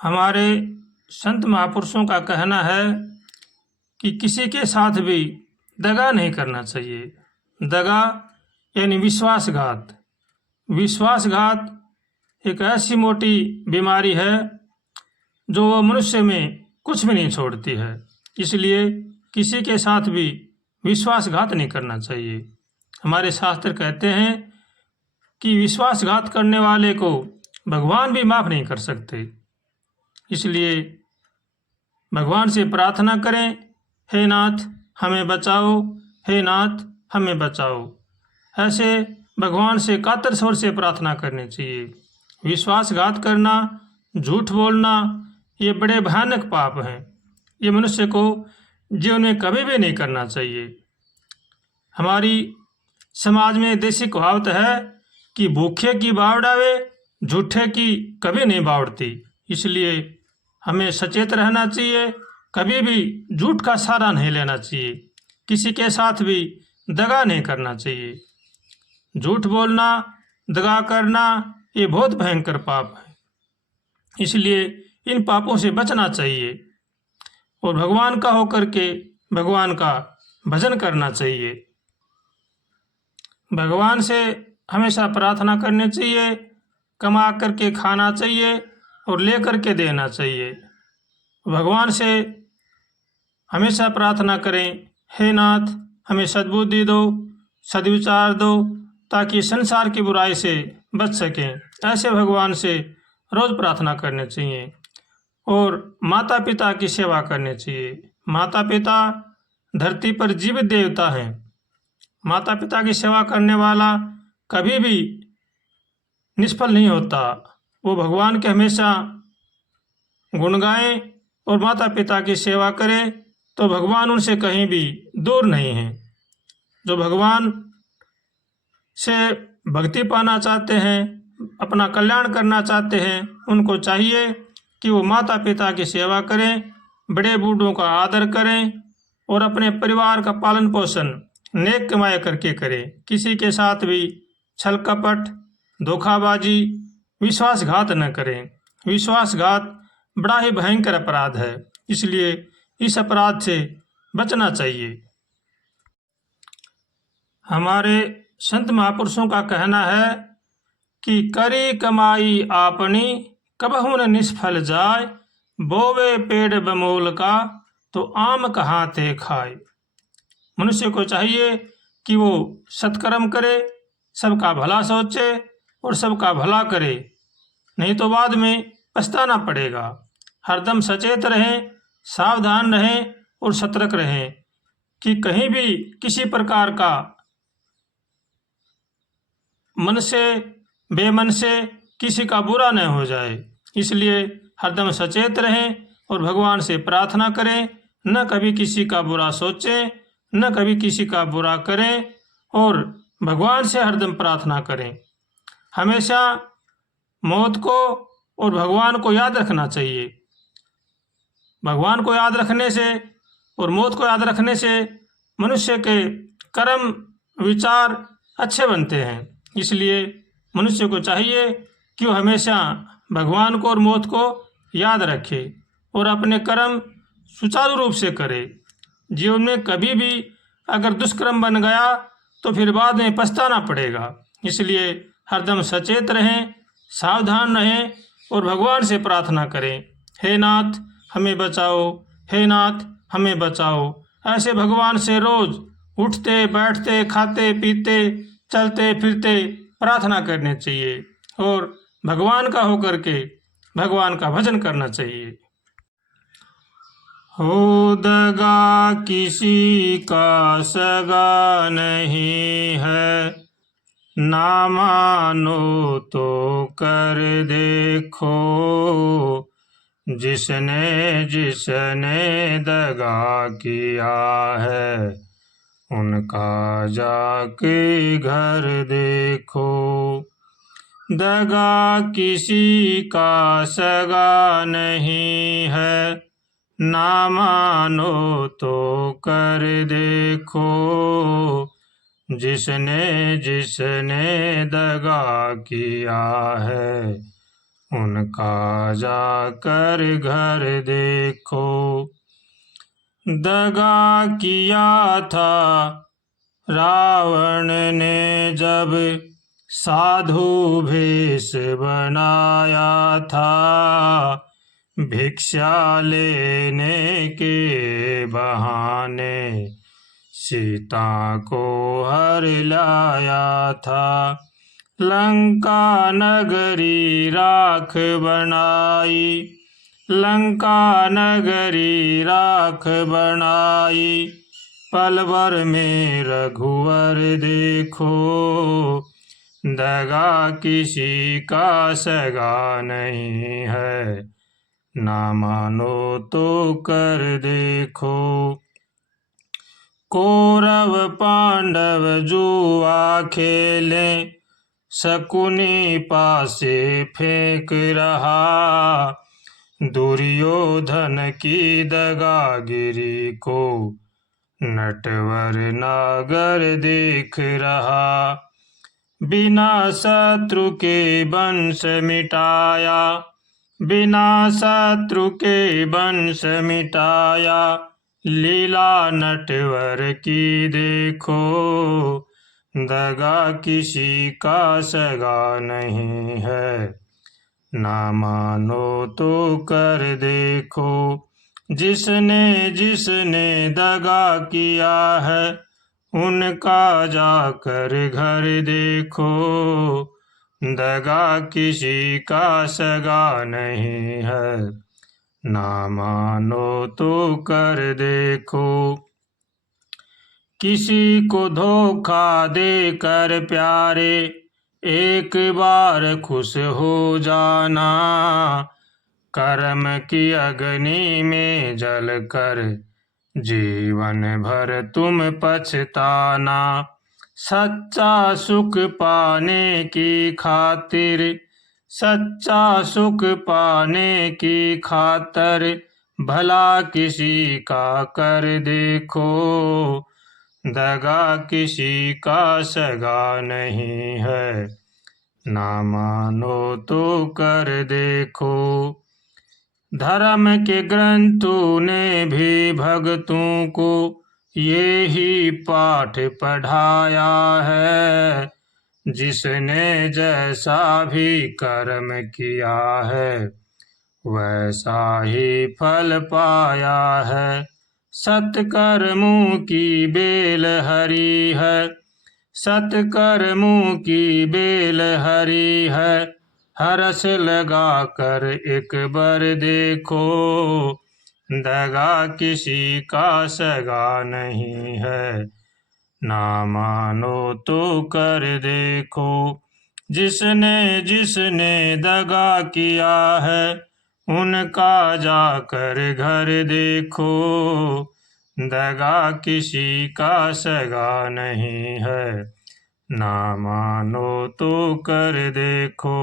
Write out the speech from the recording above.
हमारे संत महापुरुषों का कहना है कि किसी के साथ भी दगा नहीं करना चाहिए। दगा यानी विश्वासघात। विश्वासघात एक ऐसी मोटी बीमारी है जो मनुष्य में कुछ भी नहीं छोड़ती है। इसलिए किसी के साथ भी विश्वासघात नहीं करना चाहिए। हमारे शास्त्र कहते हैं कि विश्वासघात करने वाले को भगवान भी माफ़ नहीं कर सकते। इसलिए भगवान से प्रार्थना करें, हे नाथ हमें बचाओ, हे नाथ हमें बचाओ। ऐसे भगवान से कातर स्वर से प्रार्थना करनी चाहिए। विश्वासघात करना, झूठ बोलना, ये बड़े भयानक पाप हैं। ये मनुष्य को जीवन में कभी भी नहीं करना चाहिए। हमारी समाज में देसी कहावत है कि भूखे की बावड़ावे, झूठे की कभी नहीं बावड़ती। इसलिए हमें सचेत रहना चाहिए, कभी भी झूठ का सहारा नहीं लेना चाहिए, किसी के साथ भी दगा नहीं करना चाहिए। झूठ बोलना, दगा करना ये बहुत भयंकर पाप है। इसलिए इन पापों से बचना चाहिए और भगवान का होकर के भगवान का भजन करना चाहिए। भगवान से हमेशा प्रार्थना करनी चाहिए, कमा करके खाना चाहिए और ले करके देना चाहिए। भगवान से हमेशा प्रार्थना करें, हे नाथ हमें सद्बुद्धि दो, सद्विचार दो, ताकि संसार की बुराई से बच सकें। ऐसे भगवान से रोज़ प्रार्थना करनी चाहिए और माता पिता की सेवा करनी चाहिए। माता पिता धरती पर जीवित देवता हैं। माता पिता की सेवा करने वाला कभी भी निष्फल नहीं होता। वो भगवान के हमेशा गुण गाएं और माता पिता की सेवा करें तो भगवान उनसे कहीं भी दूर नहीं है। जो भगवान से भक्ति पाना चाहते हैं, अपना कल्याण करना चाहते हैं, उनको चाहिए कि वो माता पिता की सेवा करें, बड़े बूढ़ों का आदर करें और अपने परिवार का पालन पोषण नेक कमाई करके करें। किसी के साथ भी छल कपट, धोखाबाजी, विश्वासघात न करें। विश्वासघात बड़ा ही भयंकर अपराध है। इसलिए इस अपराध से बचना चाहिए। हमारे संत महापुरुषों का कहना है कि करी कमाई आपनी कबहु न निष्फल जाय, बोवे पेड़ बमूल का तो आम कहाँ ते खाए। मनुष्य को चाहिए कि वो सत्कर्म करे, सबका भला सोचे और सबका भला करे, नहीं तो बाद में पछताना पड़ेगा। हरदम सचेत रहें, सावधान रहें और सतर्क रहें कि कहीं भी किसी प्रकार का मन से बेमन से किसी का बुरा न हो जाए। इसलिए हरदम सचेत रहें और भगवान से प्रार्थना करें, न कभी किसी का बुरा सोचें, न कभी किसी का बुरा करें और भगवान से हरदम प्रार्थना करें। हमेशा मौत को और भगवान को याद रखना चाहिए। भगवान को याद रखने से और मौत को याद रखने से मनुष्य के कर्म विचार अच्छे बनते हैं। इसलिए मनुष्य को चाहिए कि वो हमेशा भगवान को और मौत को याद रखे और अपने कर्म सुचारू रूप से करे। जीवन में कभी भी अगर दुष्कर्म बन गया तो फिर बाद में पछताना पड़ेगा। इसलिए हरदम सचेत रहें, सावधान रहें और भगवान से प्रार्थना करें, हे नाथ हमें बचाओ, हे नाथ हमें बचाओ। ऐसे भगवान से रोज उठते बैठते खाते पीते चलते फिरते प्रार्थना करनी चाहिए और भगवान का होकर के भगवान का भजन करना चाहिए। हो दगा किसी का सगा नहीं है, ना मानो तो कर देखो, जिसने जिसने दगा किया है उनका जाके घर देखो। दगा किसी का सगा नहीं है, ना मानो तो कर देखो, जिसने जिसने दगा किया है उनका जाकर घर देखो। दगा किया था रावण ने जब साधु भेष बनाया था, भिक्षा लेने के बहाने सीता को हर लाया था। लंका नगरी राख बनाई, लंका नगरी राख बनाई, पल भर में रघुवर देखो। दगा किसी का सगा नहीं है, ना मानो तो कर देखो। कौरव पांडव जुआ खेले, शकुनी पासे फेंक रहा, दुर्योधन की दगागिरी को नटवर नागर देख रहा। बिना शत्रु के वंश मिटाया, बिना शत्रु के वंश मिटाया, लीला नटवर की देखो। दगा किसी का सगा नहीं है, ना मानो तो कर देखो। जिसने जिसने दगा किया है, उनका जाकर घर देखो। दगा किसी का सगा नहीं है, ना मानो तो कर देखो। किसी को धोखा देकर प्यारे, एक बार खुश हो जाना, कर्म की अग्नि में जलकर जीवन भर तुम पछताना। सच्चा सुख पाने की खातिर, सच्चा सुख पाने की खातिर, भला किसी का कर देखो। दगा किसी का सगा नहीं है, ना मानो तो कर देखो। धर्म के ग्रंथों ने भी भक्तों को ये ही पाठ पढ़ाया है, जिसने जैसा भी कर्म किया है, वैसा ही फल पाया है। सत्कर्मों की बेल हरी है, सत्कर्मों की बेल हरी है, हरस लगा कर एक बार देखो। दगा किसी का सगा नहीं है, ना मानो तो कर देखो। जिसने जिसने दगा किया है, उनका जाकर घर देखो। दगा किसी का सगा नहीं है, ना मानो तो कर देखो।